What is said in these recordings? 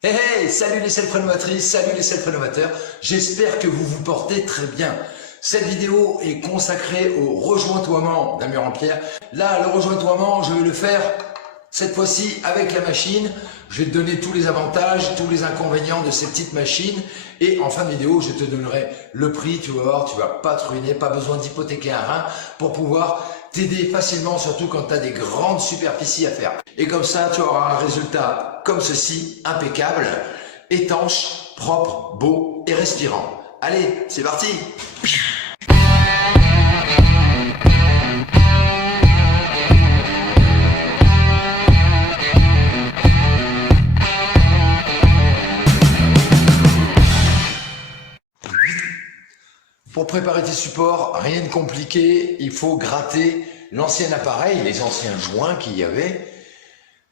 Hey, hey, salut les self-rénovatrices, salut les self-rénovateurs, j'espère que vous vous portez très bien. Cette vidéo est consacrée au rejointoiement d'un mur en pierre. Là, le rejointoiement, je vais le faire cette fois-ci avec la machine. Je vais te donner tous les avantages, tous les inconvénients de ces petites machines. Et en fin de vidéo, je te donnerai le prix, tu vas voir, tu vas pas te ruiner, pas besoin d'hypothéquer un rein pour pouvoir t'aider facilement, surtout quand tu as des grandes superficies à faire. Et comme ça, tu auras un résultat comme ceci, impeccable, étanche, propre, beau et respirant. Allez, c'est parti! Pour préparer tes supports, rien de compliqué, il faut gratter l'ancien appareil, les anciens joints qu'il y avait,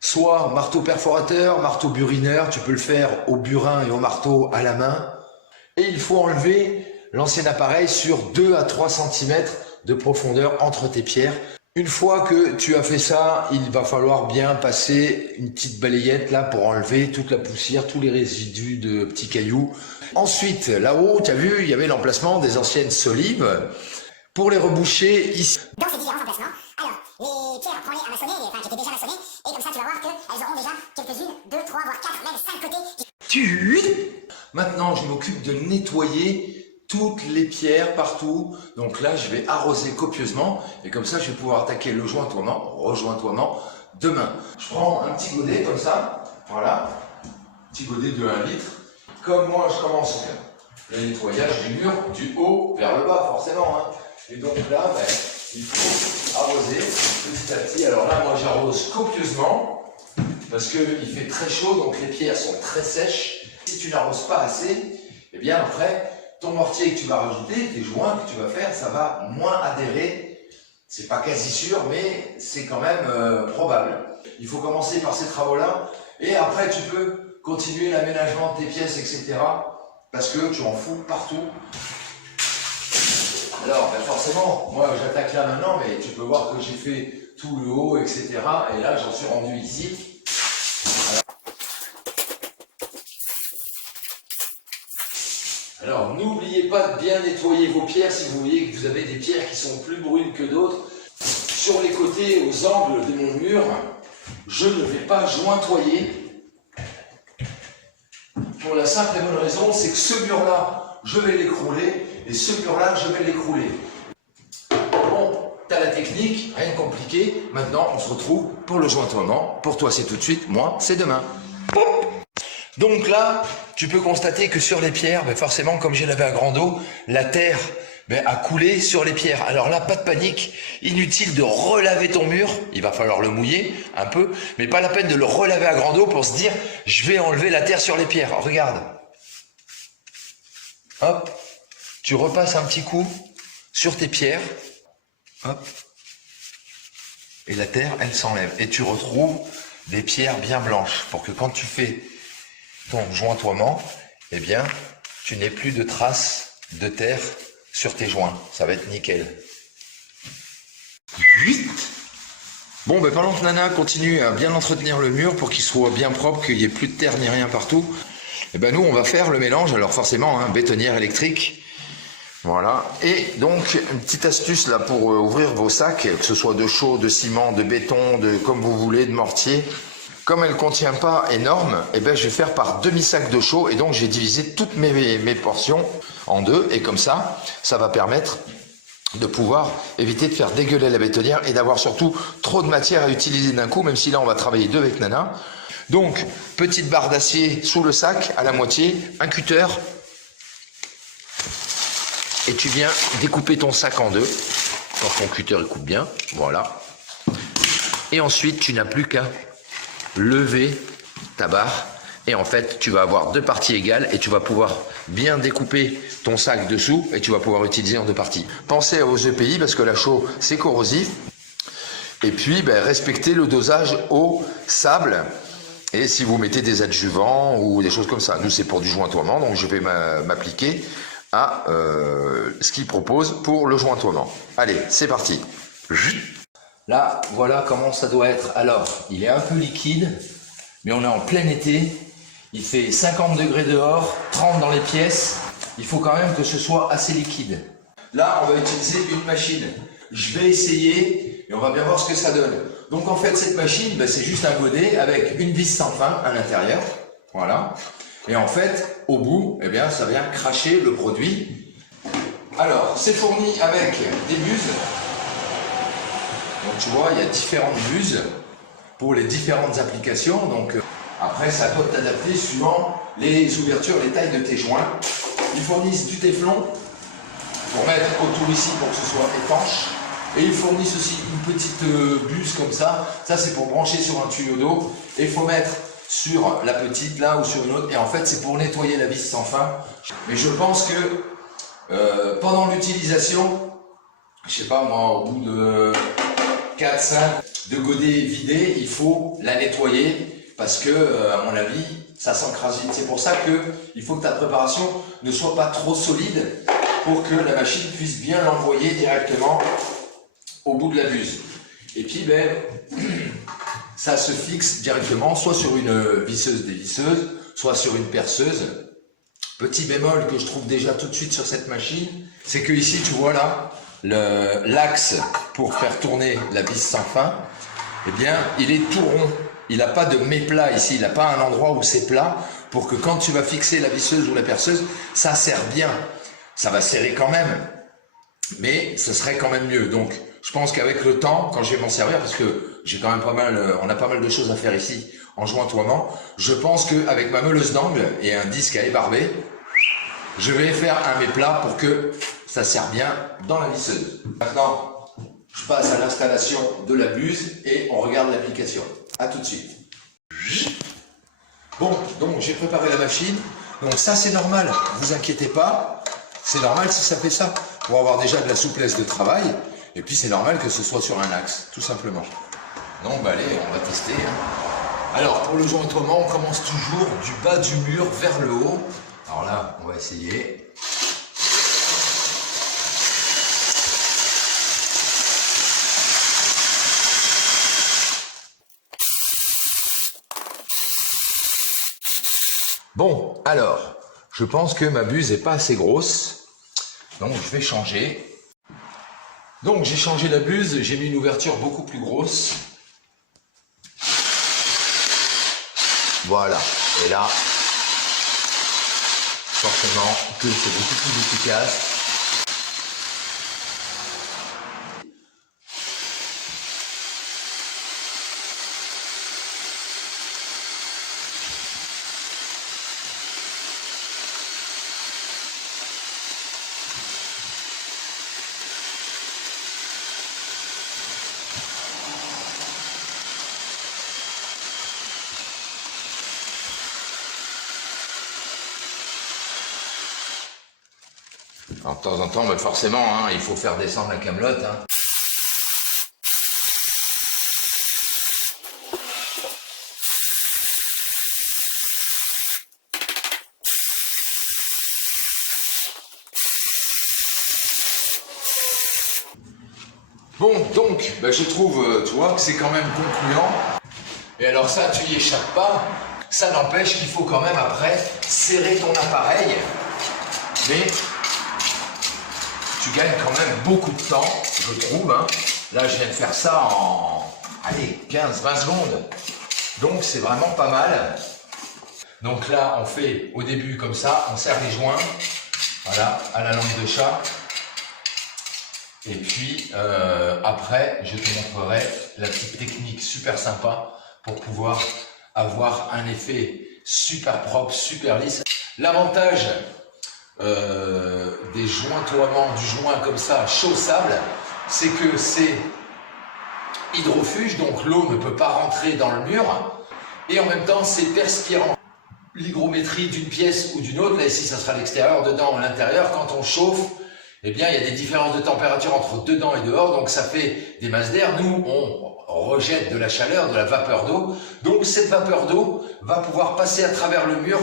soit marteau perforateur, marteau burineur, tu peux le faire au burin et au marteau à la main, et il faut enlever l'ancien appareil sur 2 à 3 cm de profondeur entre tes pierres. Une fois que tu as fait ça, il va falloir bien passer une petite balayette là pour enlever toute la poussière, tous les résidus de petits cailloux. Ensuite, là-haut, tu as vu, il y avait l'emplacement des anciennes solives. Pour les reboucher, ici. Dans ces différents emplacements, alors, les pierres, prends-les à maçonner, enfin qui étaient déjà maçonnées, et comme ça tu vas voir qu'elles auront déjà quelques-unes, 2, 3, voire 4, même 5 côtés. Maintenant, je m'occupe de nettoyer toutes les pierres partout. Donc là, je vais arroser copieusement et comme ça, je vais pouvoir attaquer le rejointoiement demain. Je prends un petit godet comme ça, voilà, petit godet de 1 litre. Comme moi, je commence le nettoyage du mur du haut vers le bas, forcément. Hein. Et donc là, il faut arroser petit à petit. Alors là, moi, j'arrose copieusement parce qu'il fait très chaud, donc les pierres sont très sèches. Si tu n'arroses pas assez, eh bien après, ton mortier que tu vas rajouter, tes joints que tu vas faire, ça va moins adhérer. C'est pas quasi sûr, mais c'est quand même probable. Il faut commencer par ces travaux-là, et après tu peux continuer l'aménagement de tes pièces, etc. Parce que tu en fous partout. Alors, forcément, moi j'attaque là maintenant, mais tu peux voir que j'ai fait tout le haut, etc. Et là, j'en suis rendu ici. Alors, n'oubliez pas de bien nettoyer vos pierres si vous voyez que vous avez des pierres qui sont plus brunes que d'autres. Sur les côtés, aux angles de mon mur, je ne vais pas jointoyer. Pour la simple et bonne raison, c'est que ce mur-là, je vais l'écrouler, et ce mur-là, je vais l'écrouler. Bon, t'as la technique, rien de compliqué. Maintenant, on se retrouve pour le jointoiement. Pour toi, c'est tout de suite, moi, c'est demain. Donc là, tu peux constater que sur les pierres, forcément, comme j'ai lavé à grande eau, la terre a coulé sur les pierres. Alors là, pas de panique, inutile de relaver ton mur, il va falloir le mouiller un peu, mais pas la peine de le relaver à grande eau pour se dire « je vais enlever la terre sur les pierres ». Regarde, hop, tu repasses un petit coup sur tes pierres, hop, et la terre, elle s'enlève. Et tu retrouves des pierres bien blanches pour que quand tu fais ton jointoiement, eh bien, tu n'aies plus de traces de terre sur tes joints. Ça va être nickel. Bon, pendant que Nana continue à bien entretenir le mur pour qu'il soit bien propre, qu'il n'y ait plus de terre ni rien partout, nous, on va faire le mélange. Alors forcément, bétonnière électrique. Voilà. Et donc, une petite astuce là pour ouvrir vos sacs, que ce soit de chaux, de ciment, de béton, de comme vous voulez, de mortier. Comme elle ne contient pas énorme, je vais faire par demi-sac de chaux, et donc j'ai divisé toutes mes portions en deux, et comme ça, ça va permettre de pouvoir éviter de faire dégueuler la bétonnière et d'avoir surtout trop de matière à utiliser d'un coup, même si là on va travailler deux avec Nana. Donc, petite barre d'acier sous le sac, à la moitié, un cutter, et tu viens découper ton sac en deux, quand ton cutter il coupe bien, voilà. Et ensuite, tu n'as plus qu'à lever ta barre et en fait tu vas avoir deux parties égales et tu vas pouvoir bien découper ton sac dessous et tu vas pouvoir utiliser en deux parties. Pensez aux EPI parce que la chaux c'est corrosif, et puis respectez le dosage eau, sable, et si vous mettez des adjuvants ou des choses comme ça. Nous c'est pour du jointoiement, donc je vais m'appliquer à ce qu'il propose pour le jointoiement. Allez, c'est parti. Là, voilà comment ça doit être. Alors, il est un peu liquide, mais on est en plein été. Il fait 50 degrés dehors, 30 dans les pièces. Il faut quand même que ce soit assez liquide. Là, on va utiliser une machine. Je vais essayer et on va bien voir ce que ça donne. Donc en fait, cette machine, c'est juste un godet avec une vis sans fin à l'intérieur. Voilà. Et en fait, au bout, eh bien, ça vient cracher le produit. Alors, c'est fourni avec des buses. Donc tu vois, il y a différentes buses pour les différentes applications. Donc après, ça doit t'adapter suivant les ouvertures, les tailles de tes joints. Ils fournissent du téflon pour mettre autour ici pour que ce soit étanche. Et ils fournissent aussi une petite buse comme ça. Ça, c'est pour brancher sur un tuyau d'eau. Et il faut mettre sur la petite là ou sur une autre. Et en fait, c'est pour nettoyer la vis sans fin. Mais je pense que pendant l'utilisation, je sais pas moi, au bout de 4-5 de godets vidés, il faut la nettoyer parce que, à mon avis, ça s'encrasse vite. C'est pour ça qu'il faut que ta préparation ne soit pas trop solide pour que la machine puisse bien l'envoyer directement au bout de la buse. Et puis, ça se fixe directement soit sur une visseuse dévisseuse, soit sur une perceuse. Petit bémol que je trouve déjà tout de suite sur cette machine, c'est que ici, tu vois là, l'axe pour faire tourner la vis sans fin, eh bien, il est tout rond. Il n'a pas de méplat ici, il n'a pas un endroit où c'est plat pour que quand tu vas fixer la visseuse ou la perceuse, ça serre bien. Ça va serrer quand même, mais ce serait quand même mieux. Donc, je pense qu'avec le temps, quand je vais m'en servir, parce que j'ai quand même on a pas mal de choses à faire ici en jointoiement, je pense qu'avec ma meuleuse d'angle et un disque à ébarber, je vais faire un méplat pour que ça serre bien dans la visseuse. Maintenant, je passe à l'installation de la buse et on regarde l'application. À tout de suite. Bon, donc j'ai préparé la machine. Donc ça c'est normal, vous inquiétez pas. C'est normal si ça fait ça. Pour avoir déjà de la souplesse de travail. Et puis c'est normal que ce soit sur un axe, tout simplement. Donc allez, on va tester. Alors pour le jointoiement, on commence toujours du bas du mur vers le haut. Alors là, on va essayer. Bon, alors, je pense que ma buse n'est pas assez grosse, donc je vais changer. Donc j'ai changé la buse, j'ai mis une ouverture beaucoup plus grosse. Voilà, et là, forcément que c'est beaucoup plus efficace. Alors, de temps en temps, mais forcément, hein, il faut faire descendre la camelote. Hein. Bon, donc, je trouve, tu vois, que c'est quand même concluant. Et alors ça, tu y échappes pas. Ça n'empêche qu'il faut quand même après serrer ton appareil. Mais tu gagnes quand même beaucoup de temps, je trouve. Hein. Là, je viens de faire ça en, allez, 15-20 secondes. Donc, c'est vraiment pas mal. Donc là, on fait au début comme ça, on serre les joints. Voilà, à la langue de chat. Et puis, après, je te montrerai la petite technique super sympa pour pouvoir avoir un effet super propre, super lisse. L'avantage des jointoiements du joint comme ça, chaussable, c'est que c'est hydrofuge, donc l'eau ne peut pas rentrer dans le mur, et en même temps c'est perspirant. L'hygrométrie d'une pièce ou d'une autre, là ici ça sera à l'extérieur, dedans ou à l'intérieur, quand on chauffe, eh bien il y a des différences de température entre dedans et dehors, donc ça fait des masses d'air. Nous, on rejette de la chaleur, de la vapeur d'eau, donc cette vapeur d'eau va pouvoir passer à travers le mur,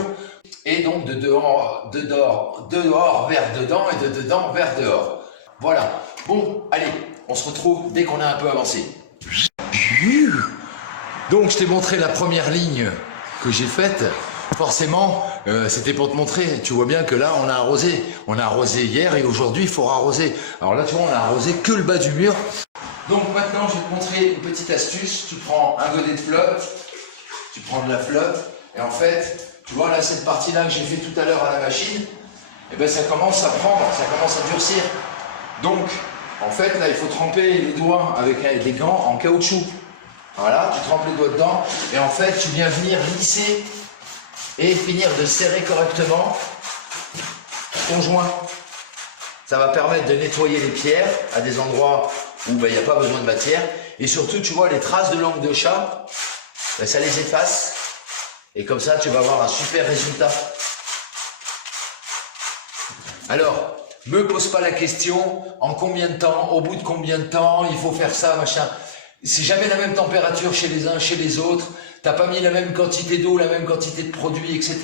et donc de dehors vers dedans et de dedans vers dehors. Voilà. Bon, allez, on se retrouve dès qu'on a un peu avancé. Donc je t'ai montré la première ligne que j'ai faite. forcément, c'était pour te montrer. Tu vois bien que là, on a arrosé. On a arrosé hier et aujourd'hui, il faut arroser. Alors là, tu vois, on a arrosé que le bas du mur. Donc maintenant, je vais te montrer une petite astuce. Tu prends un godet de flotte, tu prends de la flotte, et en fait, tu vois là, cette partie-là que j'ai fait tout à l'heure à la machine, et ben ça commence à prendre, ça commence à durcir. Donc, en fait, là, il faut tremper les doigts avec des gants en caoutchouc. Voilà, tu trempes les doigts dedans, et en fait, tu viens venir lisser et finir de serrer correctement ton joint. Ça va permettre de nettoyer les pierres à des endroits où il n'y a pas besoin de matière. Et surtout, tu vois, les traces de langue de chat, ben, ça les efface. Et comme ça, tu vas avoir un super résultat. Alors, me pose pas la question, en combien de temps, au bout de combien de temps, il faut faire ça, machin. C'est jamais la même température chez les uns, chez les autres. T'as pas mis la même quantité d'eau, la même quantité de produits, etc.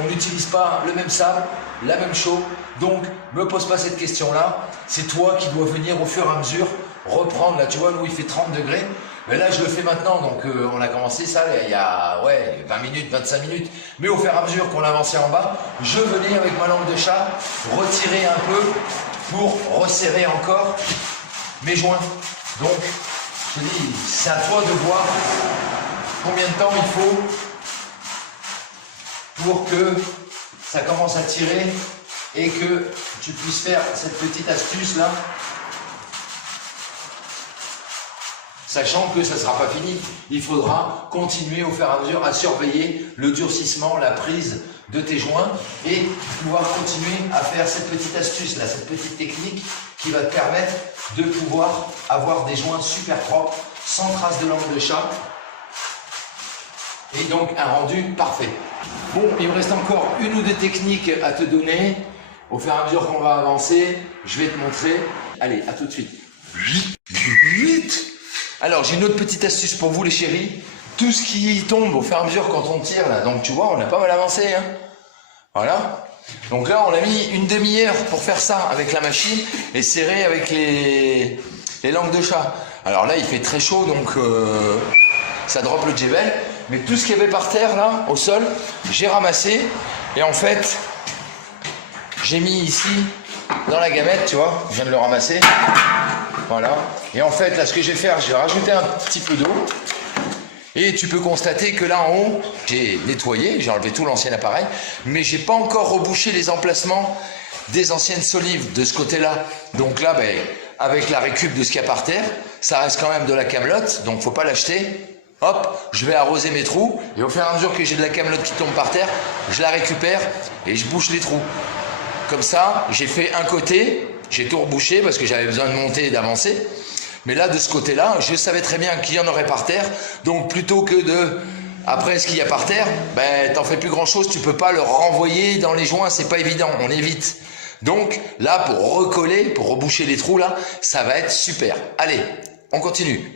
On n'utilise pas le même sable, la même chaux. Donc, me pose pas cette question-là. C'est toi qui dois venir au fur et à mesure reprendre. Là, tu vois, nous, il fait 30 degrés. Mais là, je le fais maintenant. Donc, on a commencé ça il y a 20 minutes, 25 minutes. Mais au fur et à mesure qu'on avançait en bas, je venais avec ma langue de chat retirer un peu pour resserrer encore mes joints. Donc, je te dis, c'est à toi de voir combien de temps il faut pour que ça commence à tirer et que tu puisses faire cette petite astuce là, sachant que ça ne sera pas fini. Il faudra continuer au fur et à mesure à surveiller le durcissement, la prise de tes joints et pouvoir continuer à faire cette petite astuce là, cette petite technique qui va te permettre de pouvoir avoir des joints super propres, sans traces de langue de chat. Et donc un rendu parfait. Bon, il me reste encore une ou deux techniques à te donner. Au fur et à mesure qu'on va avancer, je vais te montrer. Allez, à tout de suite. Alors, j'ai une autre petite astuce pour vous les chéris. Tout ce qui tombe au fur et à mesure quand on tire là, donc tu vois, on a pas mal avancé. Hein. Voilà. Donc là, on a mis une demi-heure pour faire ça avec la machine et serrer avec les langues de chat. Alors là, il fait très chaud, donc ça drop le Jevel. Mais tout ce qu'il y avait par terre, là, au sol, j'ai ramassé. Et en fait, j'ai mis ici, dans la gamette, tu vois, je viens de le ramasser. Voilà. Et en fait, là, ce que je vais faire, je vais rajouter un petit peu d'eau. Et tu peux constater que là, en haut, j'ai nettoyé, j'ai enlevé tout l'ancien appareil. Mais j'ai pas encore rebouché les emplacements des anciennes solives de ce côté-là. Donc là, ben, avec la récup de ce qu'il y a par terre, ça reste quand même de la camelote, donc faut pas l'acheter. Hop, je vais arroser mes trous, et au fur et à mesure que j'ai de la camelote qui tombe par terre, je la récupère et je bouche les trous. Comme ça, j'ai fait un côté, j'ai tout rebouché parce que j'avais besoin de monter et d'avancer. Mais là, de ce côté-là, je savais très bien qu'il y en aurait par terre, donc plutôt que de... Après, ce qu'il y a par terre, ben, t'en fais plus grand-chose, tu peux pas le renvoyer dans les joints, c'est pas évident, on évite. Donc, là, pour recoller, pour reboucher les trous, là, ça va être super. Allez, on continue.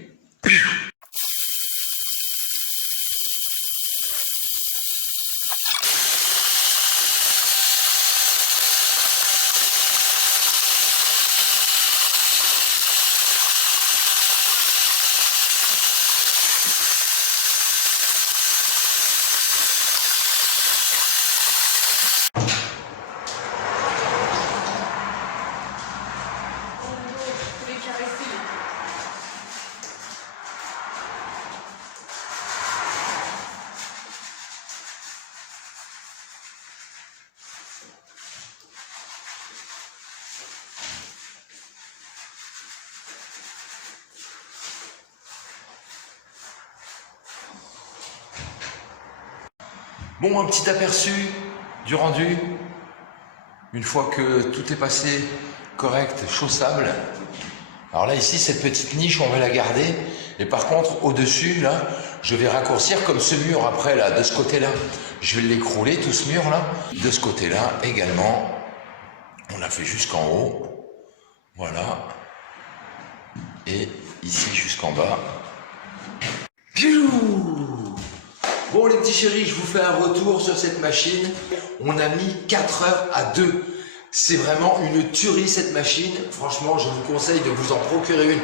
Bon, un petit aperçu du rendu. Une fois que tout est passé correct, chaussable. Alors là, ici, cette petite niche, on va la garder. Et par contre, au-dessus, là, je vais raccourcir comme ce mur après, là, de ce côté-là. Je vais l'écrouler, tout ce mur-là. De ce côté-là, également. On l'a fait jusqu'en haut. Voilà. Et ici, jusqu'en bas. Bon les petits chéris, je vous fais un retour sur cette machine. On a mis 4 heures à 2. C'est vraiment une tuerie cette machine. Franchement, je vous conseille de vous en procurer une.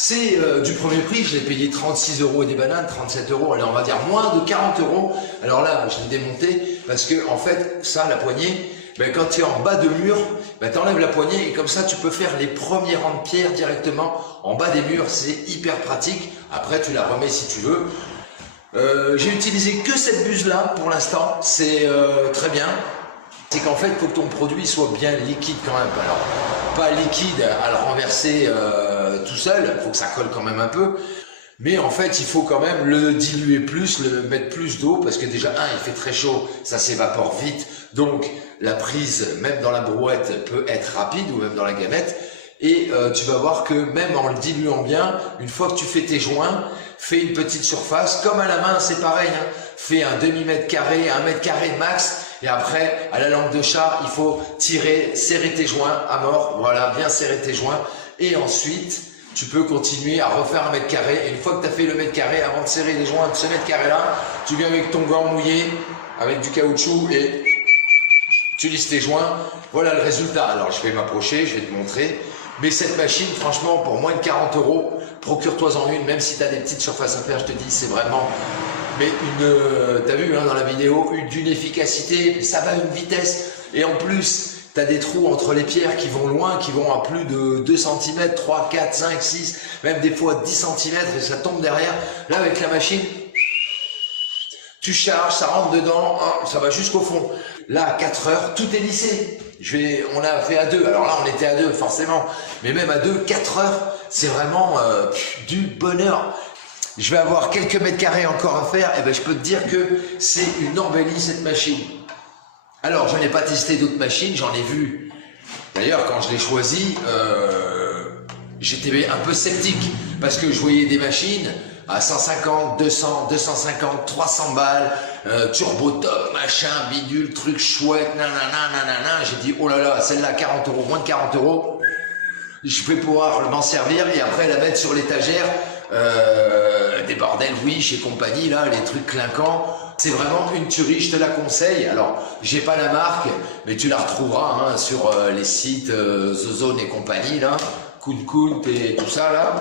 C'est du premier prix, je l'ai payé 36 € et des bananes, 37 €, allez on va dire moins de 40 €. Alors là, je l'ai démonté parce que en fait, ça, la poignée, ben, quand tu es en bas de mur, ben, tu enlèves la poignée et comme ça, tu peux faire les premiers rangs de pierre directement en bas des murs. C'est hyper pratique. Après, tu la remets si tu veux. J'ai utilisé que cette buse là pour l'instant, c'est très bien. C'est qu'en fait, il faut que ton produit soit bien liquide quand même. Alors, pas liquide à le renverser tout seul, il faut que ça colle quand même un peu. Mais en fait, il faut quand même le diluer plus, le mettre plus d'eau, parce que déjà, il fait très chaud, ça s'évapore vite. Donc, la prise, même dans la brouette, peut être rapide, ou même dans la gamette. Et tu vas voir que même en le diluant bien, une fois que tu fais tes joints, fais une petite surface, comme à la main, c'est pareil. Hein. Fais un demi-mètre carré, 1 mètre carré max. Et après, à la langue de chat, il faut tirer, serrer tes joints à mort. Voilà, bien serrer tes joints. Et ensuite, tu peux continuer à refaire 1 mètre carré. Et une fois que tu as fait le mètre carré, avant de serrer les joints de ce mètre carré-là, tu viens avec ton gant mouillé, avec du caoutchouc et tu lisses tes joints. Voilà le résultat. Alors, je vais m'approcher, je vais te montrer. Mais cette machine, franchement, pour moins de 40 €, procure-toi-en une, même si tu as des petites surfaces à faire, je te dis, c'est vraiment... Mais t'as vu hein, dans la vidéo, d'une efficacité, ça va à une vitesse. Et en plus, tu as des trous entre les pierres qui vont loin, qui vont à plus de 2 cm, 3, 4, 5, 6, même des fois 10 cm et ça tombe derrière. Là, avec la machine, tu charges, ça rentre dedans, ça va jusqu'au fond. Là, à 4 heures, tout est lissé. On a fait à 2. Alors là, on était à 2, forcément. Mais même à 2, 4 heures, c'est vraiment du bonheur. Je vais avoir quelques mètres carrés encore à faire, et ben je peux te dire que c'est une embellie cette machine. Alors, je n'ai pas testé d'autres machines, j'en ai vu. D'ailleurs, quand je l'ai choisi, j'étais un peu sceptique, parce que je voyais des machines à 150, 200, 250, 300 balles, turbo top, machin, bidule, truc chouette, nanana. J'ai dit, oh là là, celle-là, 40 €, moins de 40 €, je vais pouvoir m'en servir et après la mettre sur l'étagère. Des bordels Wish et compagnie, là, les trucs clinquants. C'est vraiment une tuerie, je te la conseille. Alors, j'ai pas la marque, mais tu la retrouveras hein, sur les sites Zozone et compagnie, là, Kunt et tout ça, là.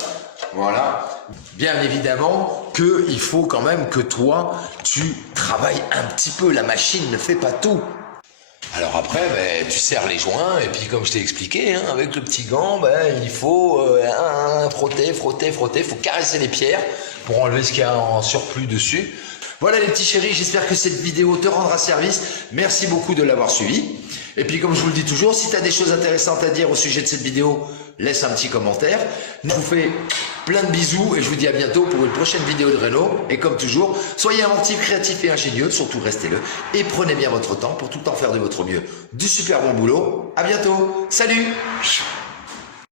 Voilà. Bien évidemment qu'il faut quand même que toi, tu travailles un petit peu. La machine ne fait pas tout. Alors après, tu serres les joints et puis comme je t'ai expliqué, hein, avec le petit gant, il faut frotter, il faut caresser les pierres pour enlever ce qu'il y a en surplus dessus. Voilà les petits chéris, j'espère que cette vidéo te rendra service. Merci beaucoup de l'avoir suivi. Et puis comme je vous le dis toujours, si tu as des choses intéressantes à dire au sujet de cette vidéo, laisse un petit commentaire. Je vous fais plein de bisous et je vous dis à bientôt pour une prochaine vidéo de Réno. Et comme toujours, soyez inventifs, créatifs et ingénieux, surtout restez-le. Et prenez bien votre temps pour tout le temps faire de votre mieux. Du super bon boulot. À bientôt. Salut!